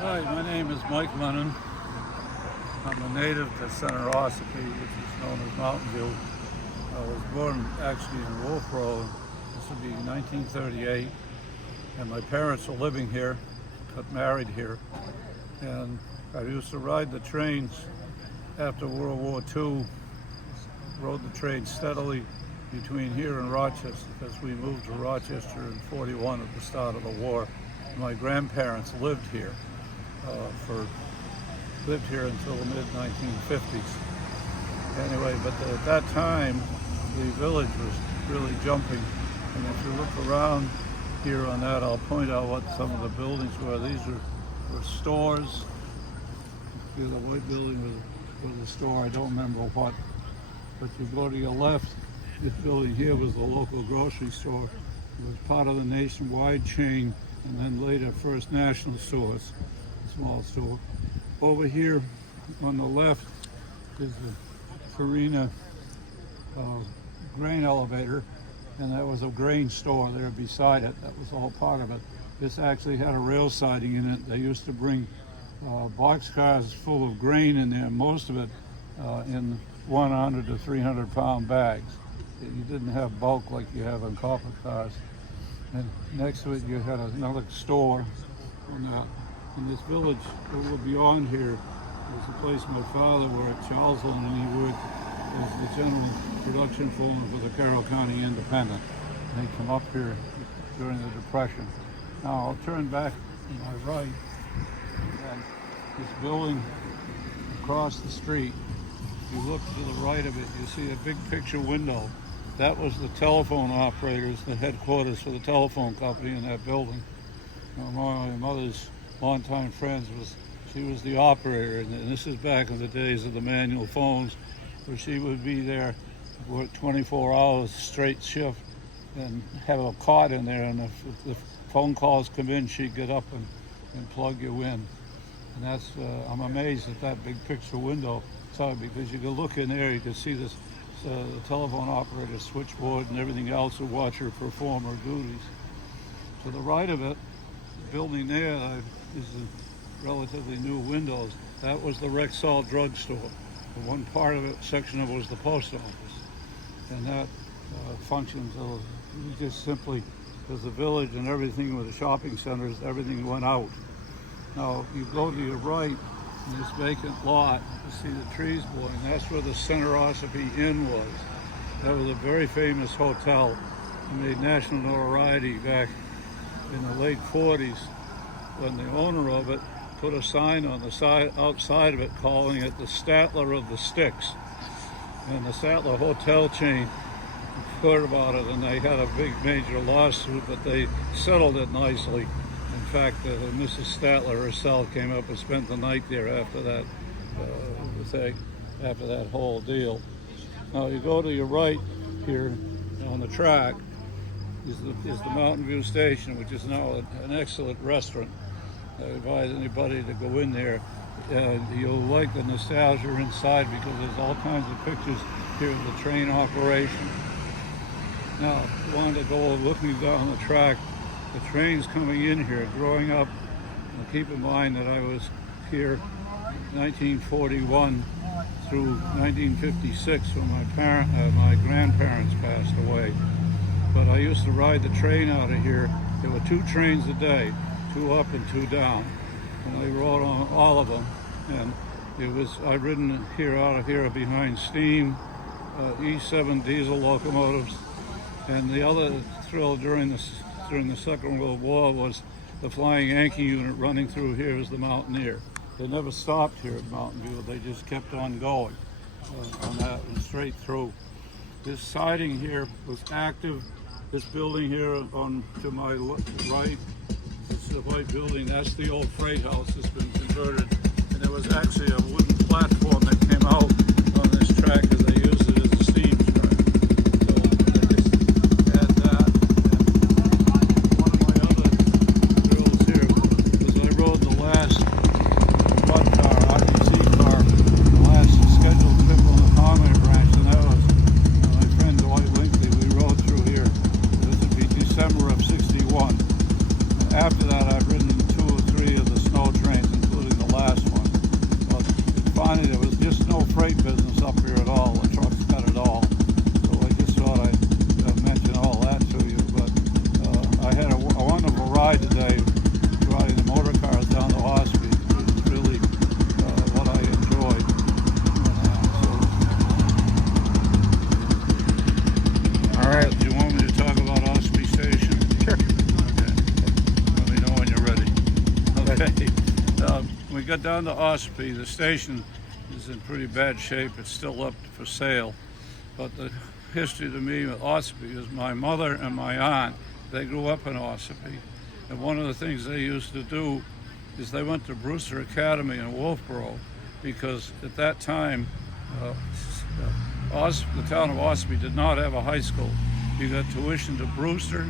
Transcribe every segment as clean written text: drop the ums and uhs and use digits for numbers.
Hi, my name is Mike Lennon. I'm a native to Center Ossipee, which is known as Mountain View. I was born actually in Wolfboro. This would be 1938, and my parents were living here, got married here, and I used to ride the trains after World War II. Rode the train steadily between here and Rochester because we moved to Rochester in '41 at the start of the war. My grandparents lived here lived here until the mid-1950s. Anyway, but at that time, the village was really jumping. And if you look around here on that, I'll point out what some of the buildings were. These were stores. See, the white building was a store, I don't remember what. But you go to your left, this building here was the local grocery store. It was part of the nationwide chain, and then later First National Stores, a small store. Over here on the left is the Farina grain elevator, and that was a grain store there beside it. That was all part of it. This actually had a rail siding in it. They used to bring boxcars full of grain in there, most of it in 100 to 300 pound bags. You didn't have bulk like you have in copper cars. And next to it you had another store. In this village over beyond here was the place my father worked, Charleston, and he worked as the general production foreman for the Carroll County Independent. And he came up here during the Depression. Now I'll turn back to my right, and this building across the street, if you look to the right of it, you see a big picture window. That was the telephone operators, the headquarters for the telephone company in that building. One of my mother's longtime friends she was the operator, and this is back in the days of the manual phones, where she would be there, work 24 hours straight shift, and have a card in there, and if the phone calls come in, she'd get up and plug you in. And that's I'm amazed at that big picture window. Sorry, because you can look in there, you can see this the telephone operator switchboard and everything else to watch her perform her duties. To the right of it, the building there is the relatively new windows. That was the Rexall drugstore. The one part of it, section of it, was the post office, and that functions just simply as the village and everything with the shopping centers. Everything went out. Now you go to your right, in this vacant lot, you see the trees blowing. That's where the Center Ossipee Inn was. That was a very famous hotel. It made national notoriety back in the late 40s when the owner of it put a sign on the side outside of it calling it the Statler of the Sticks. And the Statler hotel chain heard about it, and they had a big major lawsuit, but they settled it nicely. In fact, Mrs. Statler herself came up and spent the night there after that after that whole deal. Now you go to your right here on the track is the Mountain View Station, which is now an excellent restaurant. I advise anybody to go in there. You'll like the nostalgia inside because there's all kinds of pictures here of the train operation. Now, if you wanted to go looking down the track, the trains coming in here, growing up, and keep in mind that I was here 1941 through 1956 when my grandparents passed away. But I used to ride the train out of here. There were 2 trains a day, 2 up and 2 down, and I rode on all of them. And I've ridden here out of here behind steam E7 diesel locomotives. And the other thrill during the Second World War was the Flying Yankee unit running through here as the Mountaineer. They never stopped here at Mountain View. They just kept on going on that and straight through. This siding here was active. This building here on to my right, this is the white building. That's the old freight house that's been converted. And there was actually a wooden platform that came out on this track as they used it as a steam track. So I just add that. And one of my other thrills here was I rode the last RTC car, the last scheduled trip on the Conway branch, and that was my friend Dwight Winkley. We rode through here. This would be December of '61. After that, I've ridden 2 or 3 of the snow trains. Okay. When we got down to Ossipee, the station is in pretty bad shape. It's still up for sale. But the history to me with Ossipee is my mother and my aunt, they grew up in Ossipee. And one of the things they used to do is they went to Brewster Academy in Wolfboro, because at that time, the town of Ossipee did not have a high school. You got tuition to Brewster,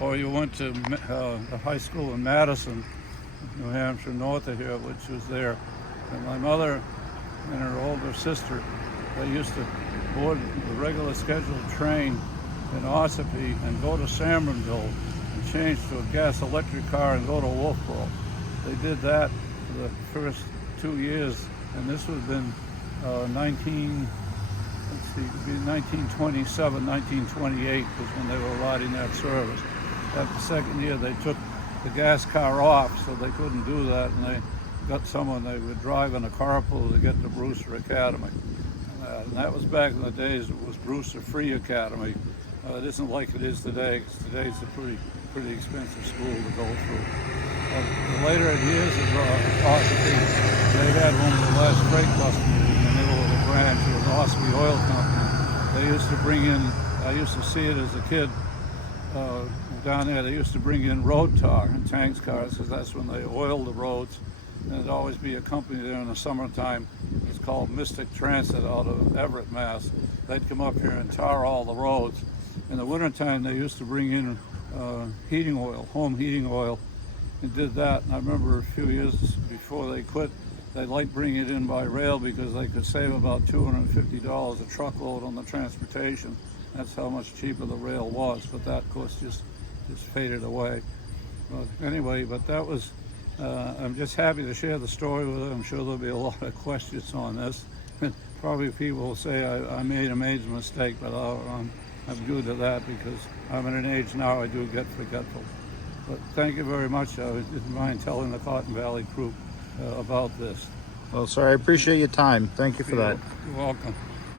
or you went to a high school in Madison, New Hampshire, north of here, which was there. And my mother and her older sister, they used to board the regular scheduled train in Ossipee and go to Samronville and change to a gas electric car and go to Wolfboro. They did that for the first 2 years, and this would have been 1927, 1928 was when they were riding that service. After the second year, they took the gas car off, so they couldn't do that, and they got someone they would drive in a carpool to get to Brewster Academy. And that was back in the days. It was Brewster Free Academy. It isn't like it is today, because today it's a pretty expensive school to go through. But the later years of Ossipee, they had one of the last freight customers in the middle of the branch. It was Ossipee Oil Company. They used to bring in, I used to see it as a kid down there, they used to bring in road tar and tank cars, because that's when they oiled the roads. And there'd always be a company there in the summertime. It's called Mystic Transit out of Everett, Mass. They'd come up here and tar all the roads. In the wintertime, they used to bring in heating oil, home heating oil, and did that. And I remember a few years before they quit, they liked bringing it in by rail because they could save about $250 a truckload on the transportation. That's how much cheaper the rail was, but that, of course, just faded away. But anyway, that was, I'm just happy to share the story with them. I'm sure there'll be a lot of questions on this. Probably people will say I made a major mistake, but I'm due to that because I'm at an age now I do get forgetful. But thank you very much. I didn't mind telling the Cotton Valley crew about this. Well, sir, I appreciate your time. Thank you for that. You're welcome.